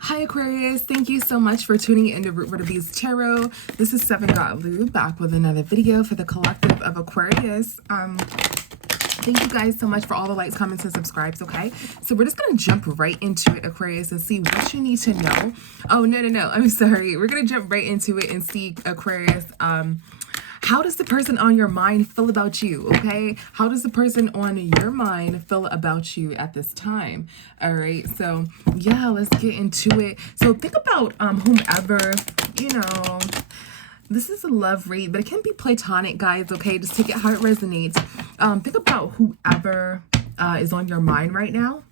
Hi Aquarius, thank you so much for tuning into Root Word of Bees Tarot. This is Seven Got Lou back with another video for the collective of Aquarius. Thank you guys so much for all the likes, comments, and subscribes, okay? So we're just going to jump right into it, Aquarius, and see what you need to know. Oh, no, I'm sorry. We're going to jump right into it and see, Aquarius, how does the person on your mind feel about you, okay? How does the person on your mind feel about you at this time? All right, so yeah, let's get into it. So think about whomever, you know, this is a love read, but it can be platonic, guys, okay? Just take it how it resonates. Think about whoever is on your mind right now.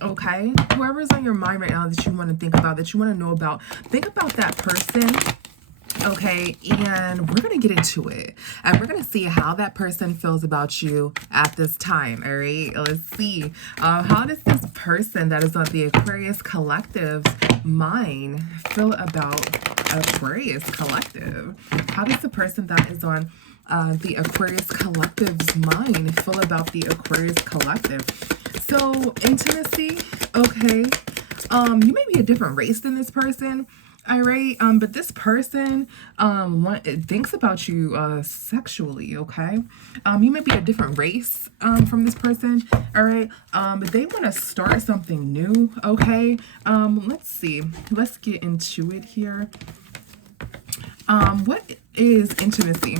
Okay, whoever is on your mind right now that you want to think about, that you want to know about, think about that person. Okay, and we're going to get into it, and we're going to see how that person feels about you at this time. All right, let's see. How does this person that is on the Aquarius Collective's mind feel about Aquarius Collective? How does the person that is on the Aquarius Collective's mind feel about the Aquarius Collective? So, intimacy, okay. You may be a different race than this person. All right, but this person thinks about you sexually, okay? You may be a different race from this person, all right? But they want to start something new, okay? Let's see. Let's get into it here. What is intimacy?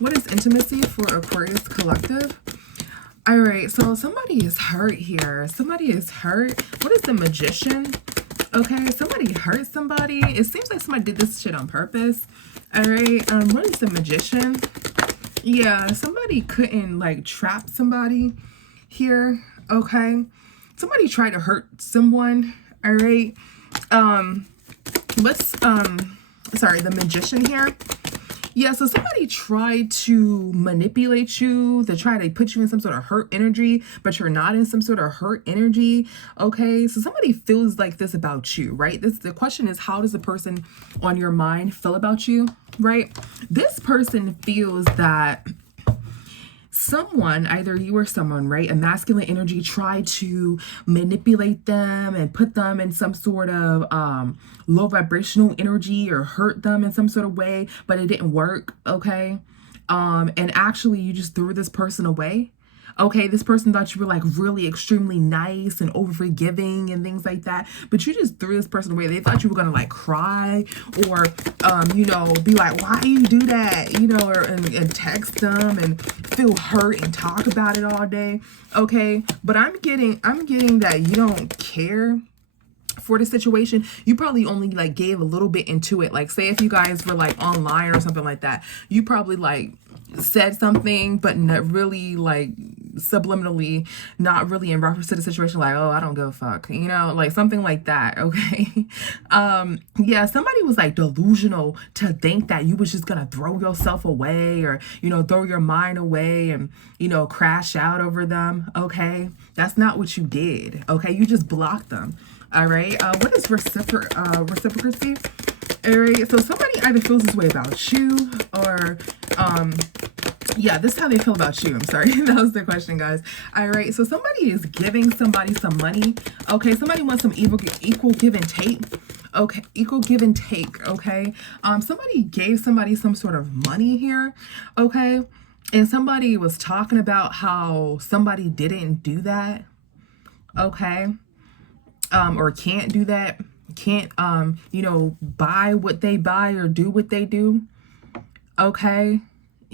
What is intimacy for Aquarius Collective? All right, so somebody is hurt here. Somebody is hurt. What is the Magician? Okay, somebody hurt somebody. It seems like somebody did this shit on purpose. All right, what is the Magician? Yeah, somebody couldn't like trap somebody here. Okay, somebody tried to hurt someone. All right, sorry, the Magician here. Yeah, so somebody tried to manipulate you, to try to put you in some sort of hurt energy, but you're not in some sort of hurt energy, okay? So somebody feels like this about you, right? The question is, how does the person on your mind feel about you, right? This person feels that someone, either you or someone, right, a masculine energy tried to manipulate them and put them in some sort of low vibrational energy or hurt them in some sort of way, but it didn't work, okay? And actually you just threw this person away. Okay, this person thought you were like really extremely nice and over forgiving and things like that, but you just threw this person away. They thought you were gonna like cry or you know, be like, why do you do that, you know, or and text them and feel hurt and talk about it all day. Okay, but I'm getting that you don't care for the situation. You probably only like gave a little bit into it. Like, say if you guys were like online or something like that, you probably like said something but not really like subliminally, not really in reference to the situation, like, oh, I don't give a fuck, you know, like something like that. Okay. Yeah, somebody was like delusional to think that you was just gonna throw yourself away or, you know, throw your mind away and, you know, crash out over them. Okay, that's not what you did. Okay, you just blocked them. All right, what is reciprocity? All right, so somebody either feels this way about you or yeah, this is how they feel about you. I'm sorry. That was the question, guys. All right, so somebody is giving somebody some money. Okay, somebody wants some equal give and take. Okay, equal give and take. Okay, somebody gave somebody some sort of money here. Okay, and somebody was talking about how somebody didn't do that. Okay, or can't do that. Can't you know, buy what they buy or do what they do. Okay.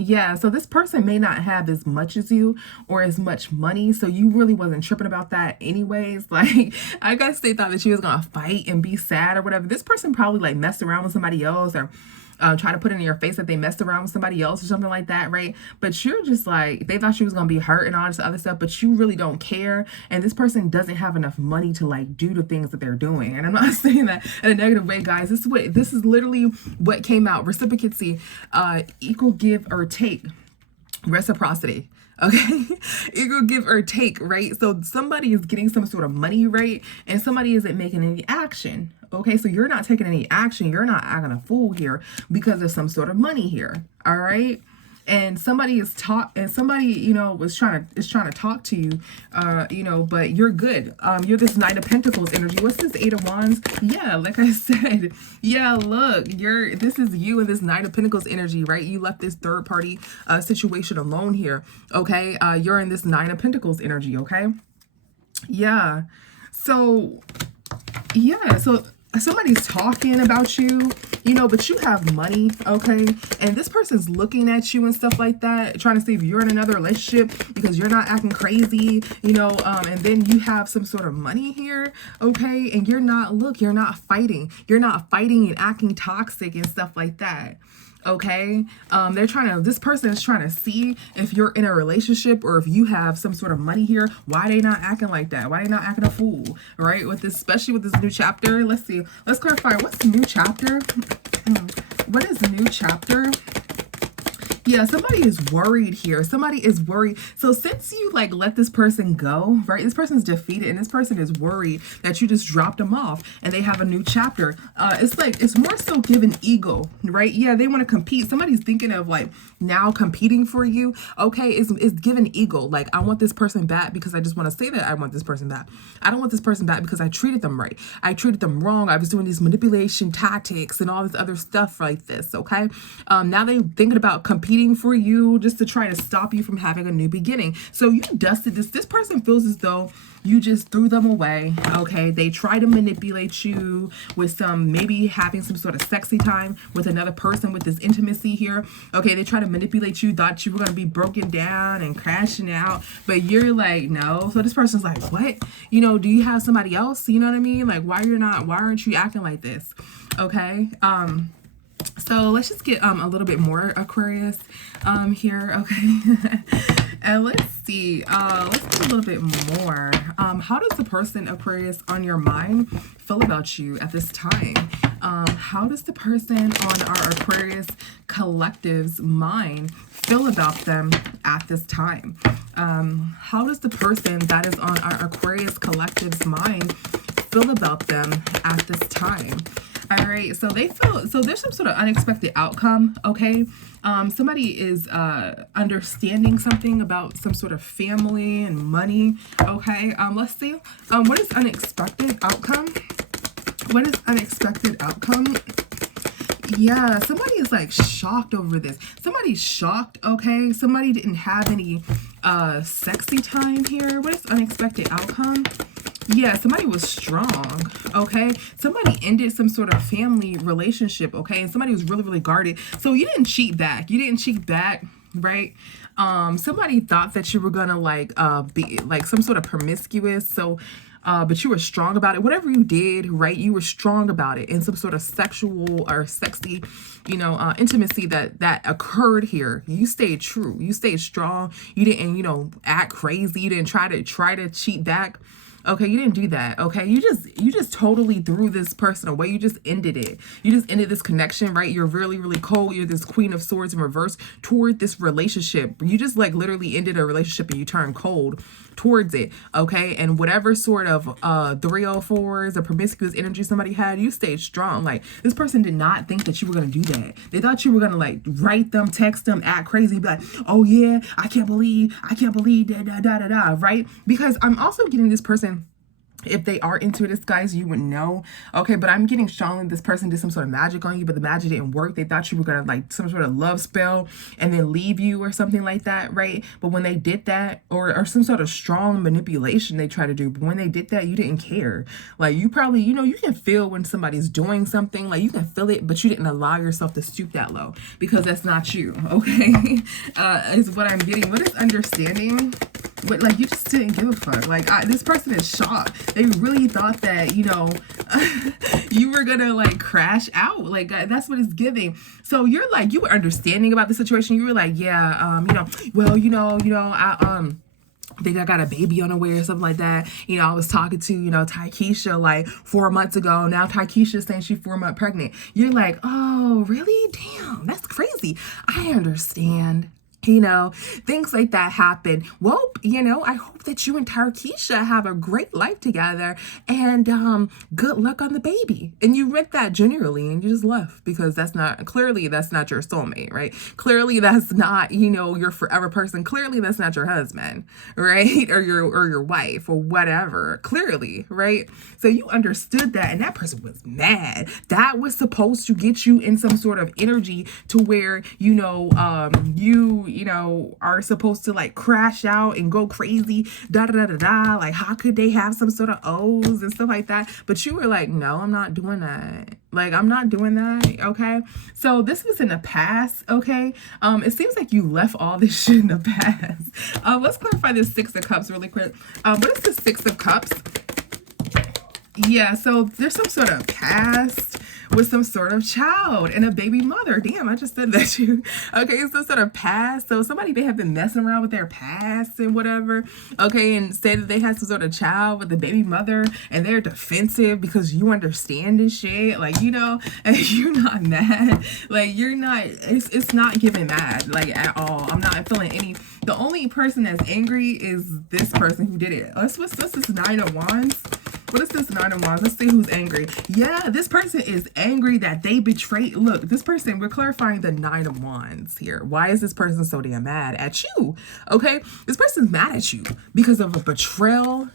Yeah, so this person may not have as much as you or as much money, so you really wasn't tripping about that anyways. Like, I guess they thought that she was gonna fight and be sad or whatever. This person probably like messed around with somebody else or try to put it in your face that they messed around with somebody else or something like that, right? But you're just like, they thought she was gonna be hurt and all this other stuff, but you really don't care. And this person doesn't have enough money to like do the things that they're doing. And I'm not saying that in a negative way, guys. This is literally what came out. Reciprocity, equal give or take, reciprocity. Okay, equal give or take, right? So somebody is getting some sort of money, right? And somebody isn't making any action. Okay, so you're not taking any action. You're not acting a fool here because of some sort of money here. All right. and somebody is somebody, you know, is trying to talk to you, you know, but you're good. You're this Knight of Pentacles energy. What's this Eight of Wands? Yeah, like I said, yeah, look, this is you and this Knight of Pentacles energy, right? You left this third party situation alone here, okay? You're in this Nine of Pentacles energy, okay? Yeah. So, yeah, so somebody's talking about you, you know, but you have money, okay? And this person's looking at you and stuff like that, trying to see if you're in another relationship because you're not acting crazy, you know, and then you have some sort of money here, okay? And you're not fighting. You're not fighting and acting toxic and stuff like that. Okay, this person is trying to see if you're in a relationship or if you have some sort of money here. Why they not acting like that? Why they not acting a fool, right? With this, especially with this new chapter. Let's see. Let's clarify. What's the new chapter? What is the new chapter? Yeah, somebody is worried here. Somebody is worried. So since you like let this person go, right? This person's defeated and this person is worried that you just dropped them off and they have a new chapter. It's more so given ego, right? Yeah, they want to compete. Somebody's thinking of like now competing for you. Okay, it's given ego. Like, I want this person back because I just want to say that I want this person back. I don't want this person back because I treated them right. I treated them wrong. I was doing these manipulation tactics and all this other stuff like this, okay? Now they're thinking about competing for you just to try to stop you from having a new beginning. So you dusted this person feels as though you just threw them away, okay? They try to manipulate you with maybe having some sort of sexy time with another person with this intimacy here, okay? They try to manipulate you, thought you were going to be broken down and crashing out, but you're like, no. So this person's like, what? You know, do you have somebody else? You know what I mean? Like, why aren't you acting like this? Okay? So let's just get a little bit more Aquarius here, okay? And let's see, let's get a little bit more. How does the person, Aquarius, on your mind feel about you at this time? How does the person on our Aquarius collective's mind feel about them at this time? How does the person that is on our Aquarius collective's mind feel about them at this time? All right, so there's some sort of unexpected outcome, okay? Somebody is understanding something about some sort of family and money, okay? Let's see. What is unexpected outcome? What is unexpected outcome? Yeah, somebody is like shocked over this. Somebody's shocked, okay? Somebody didn't have any sexy time here. What is unexpected outcome? Yeah, somebody was strong, okay? Somebody ended some sort of family relationship, okay? And somebody was really, really guarded. So you didn't cheat back. You didn't cheat back, right? Somebody thought that you were gonna like be like some sort of promiscuous. So but you were strong about it. Whatever you did, right? You were strong about it in some sort of sexual or sexy, you know, intimacy that occurred here. You stayed true. You stayed strong. You didn't, you know, act crazy. You didn't try to cheat back. Okay, you didn't do that. Okay, you just totally threw this person away. You just ended it. You just ended this connection, right? You're really, really cold. You're this Queen of Swords in reverse toward this relationship. You just like literally ended a relationship and you turned cold towards it. Okay, and whatever sort of 304s or promiscuous energy somebody had, you stayed strong. Like, this person did not think that you were gonna do that. They thought you were gonna like write them, text them, act crazy, be like, oh yeah, I can't believe da, right? Because I'm also getting this person, if they are into this, guys, you would know. Okay, but I'm getting strongly this person did some sort of magic on you, but the magic didn't work. They thought you were gonna like some sort of love spell and then leave you or something like that, right? But when they did that, or some sort of strong manipulation they try to do, but when they did that, you didn't care. Like, you probably, you know, you can feel when somebody's doing something, like you can feel it, but you didn't allow yourself to stoop that low because that's not you, okay? Is what I'm getting. What is understanding? But like, you just didn't give a fuck. Like, this person is shocked. They really thought that, you know, you were gonna like crash out. Like, that's what it's giving. So you're like, you were understanding about the situation. You were like, yeah, you know, well, I think I got a baby on the way or something like that. You know, I was talking to, you know, Taikisha like 4 months ago. Now Taikisha's saying she's 4 months pregnant. You're like, oh, really? Damn, that's crazy. I understand. you know, things like that happen. Well, you know, I hope that you and Tarkeisha have a great life together, and good luck on the baby. And you meant that genuinely, and you just left because clearly that's not your soulmate, right? Clearly that's not, you know, your forever person. Clearly that's not your husband, right? Or your wife or whatever. Clearly, right? So you understood that, and that person was mad. That was supposed to get you in some sort of energy to where, you know, you know, are supposed to like crash out and go crazy, da da da da da. Like, how could they have some sort of O's and stuff like that? But you were like, no, I'm not doing that. Like, I'm not doing that. Okay. So this was in the past. Okay. It seems like you left all this shit in the past. Let's clarify this Six of Cups really quick. What is the Six of Cups? Yeah, so there's some sort of past with some sort of child and a baby mother. Damn, I just said that too. Okay, some sort of past. So somebody may have been messing around with their past and whatever. Okay, and say that they had some sort of child with a baby mother and they're defensive because you understand this shit. Like, you know, and you're not mad. Like, you're not, it's not giving mad, like, at all. I'm not feeling any, the only person that's angry is this person who did it. What's this Nine of Wands? What is this Nine of Wands? Let's see who's angry. Yeah, this person is angry that they betrayed. Look, this person, we're clarifying the Nine of Wands here. Why is this person so damn mad at you? Okay, this person's mad at you because of a betrayal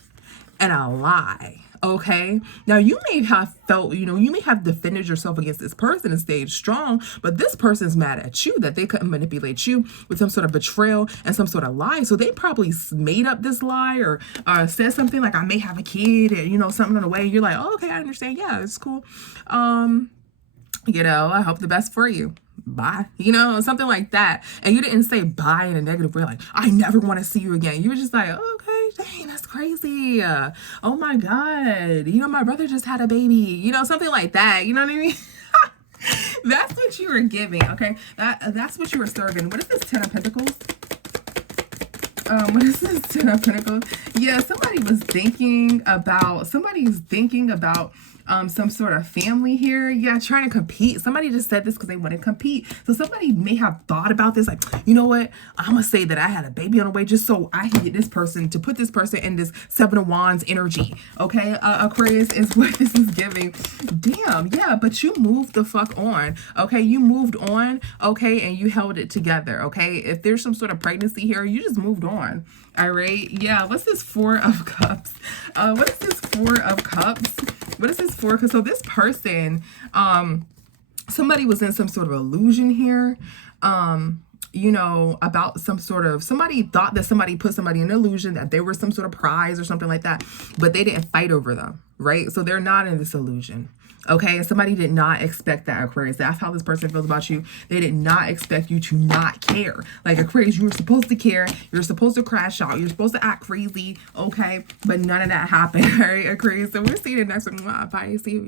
and a lie. Okay, now you may have felt, you know, you may have defended yourself against this person and stayed strong, but this person's mad at you that they couldn't manipulate you with some sort of betrayal and some sort of lie. So they probably made up this lie or said something like, I may have a kid, and, you know, something in the way. You're like, oh, okay, I understand. Yeah, it's cool. You know, I hope the best for you. Bye. You know, something like that. And you didn't say bye in a negative way, like, I never want to see you again. You were just like, oh, okay, dang, that's crazy. Oh my God. You know, my brother just had a baby. You know, something like that. You know what I mean? That's what you were giving. Okay. That's what you were serving. What is this Ten of Pentacles? What is this Ten of Pentacles? Yeah, somebody's thinking about some sort of family here. Yeah, trying to compete. Somebody just said this because they want to compete. So somebody may have thought about this, like, you know what? I'm gonna say that I had a baby on the way just so I can get this person, to put this person in this Seven of Wands energy. Okay, Aquarius is what this is giving. Damn, yeah, but you moved the fuck on. Okay, you moved on. Okay, and you held it together. Okay, if there's some sort of pregnancy here, you just moved on. All right, yeah. What's this Four of Cups? What is this Four of Cups? What is this for? Because so this person, somebody was in some sort of illusion here, you know, about some sort of, somebody thought that somebody put somebody in an illusion that they were some sort of prize or something like that, but they didn't fight over them, right? So they're not in this illusion. Okay, and somebody did not expect that, Aquarius. That's how this person feels about you. They did not expect you to not care. Like, Aquarius, you were supposed to care. You're supposed to crash out. You're supposed to act crazy, okay? But none of that happened, all right, Aquarius? So we'll see you in the next one. Bye. See you.